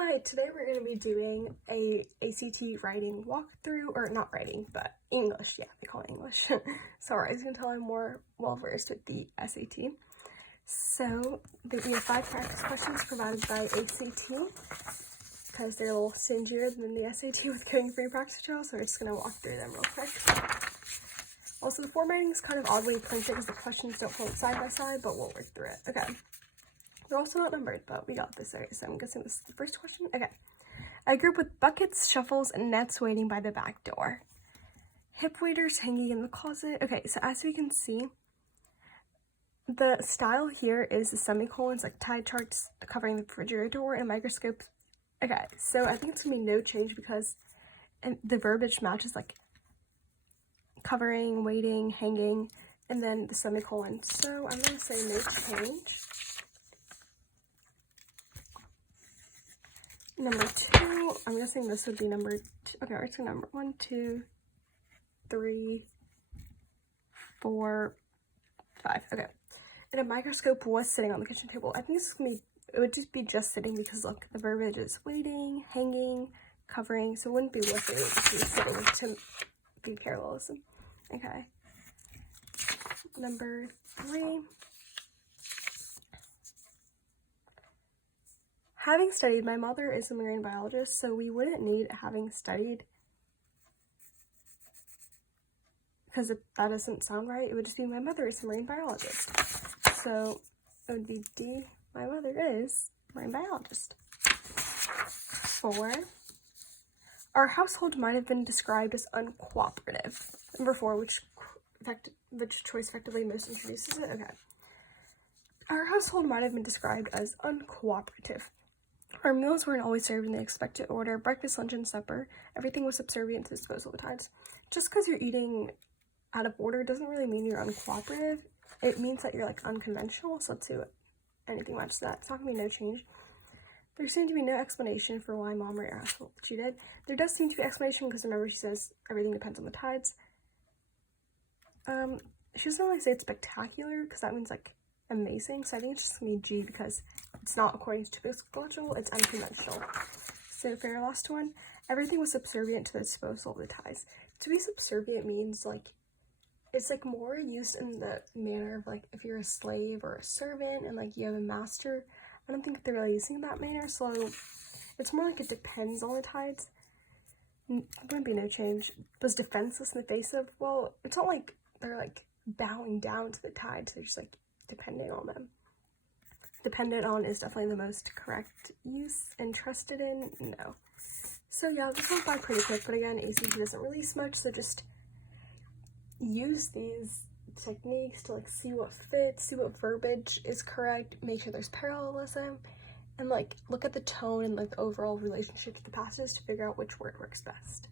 Hi, today we're going to be doing a ACT writing walkthrough, or not writing, but English. Yeah, they call it English. Sorry, as you can tell, I'm more well-versed with the SAT. So, we have 5 practice questions provided by ACT, because they're a little stingier than the SAT with giving free practice materials, so we're just going to walk through them real quick. Also, the formatting is kind of oddly printed because the questions don't hold side by side, but we'll work through it. Okay. They're also not numbered, but we got this area, so I'm guessing this is the first question. Okay. A group with buckets, shovels, and nets waiting by the back door. Hip waders hanging in the closet. Okay, so as we can see, the style here is the semicolons, like tide charts covering the refrigerator door, and microscope. Okay, so I think it's gonna be no change because the verbiage matches, like covering, waiting, hanging, and then the semicolon. So I'm gonna say no change. Number 2, I'm guessing this would be number 2. Okay, we're just gonna number 1, 2, 3, 4, 5. Okay. And a microscope was sitting on the kitchen table. I think this is gonna be, it would just be just sitting because look, the verbiage is waiting, hanging, covering, so it wouldn't be lifting, it would just be sitting to be parallelism. Okay. Number 3. Having studied, my mother is a marine biologist, so we wouldn't need having studied because that doesn't sound right. It would just be my mother is a marine biologist. So it would be D, my mother is a marine biologist. 4, our household might have been described as uncooperative. Number 4, which choice effectively most introduces it? Okay. Our household might have been described as uncooperative. Our meals weren't always served in the expected order. Breakfast, lunch, and supper. Everything was subservient to the disposal of the tides. Just because you're eating out of order doesn't really mean you're uncooperative. It means that you're like unconventional. So let's do anything matches that. It's not gonna be no change. There seemed to be no explanation for why mom reacted what she did. There does seem to be explanation because remember she says everything depends on the tides. She doesn't really say it's spectacular because that means like amazing. So I think it's just gonna be G because it's not according to typical, it's unconventional. So for your last one, everything was subservient to the disposal of the ties. To be subservient means like, it's like more used in the manner of like if you're a slave or a servant and like you have a master. I don't think they're really using that manner, so it's more like it depends on the tides. It wouldn't be no change. Was defenseless in the face of, well, it's not like they're like bowing down to the tides, they're just like depending on them. Dependent on is definitely the most correct use. Interested in, no. So yeah, this went by pretty quick, but again, ACT doesn't release much, so just use these techniques to like see what fits, see what verbiage is correct, make sure there's parallelism, and like look at the tone and like the overall relationship to the passages to figure out which word works best.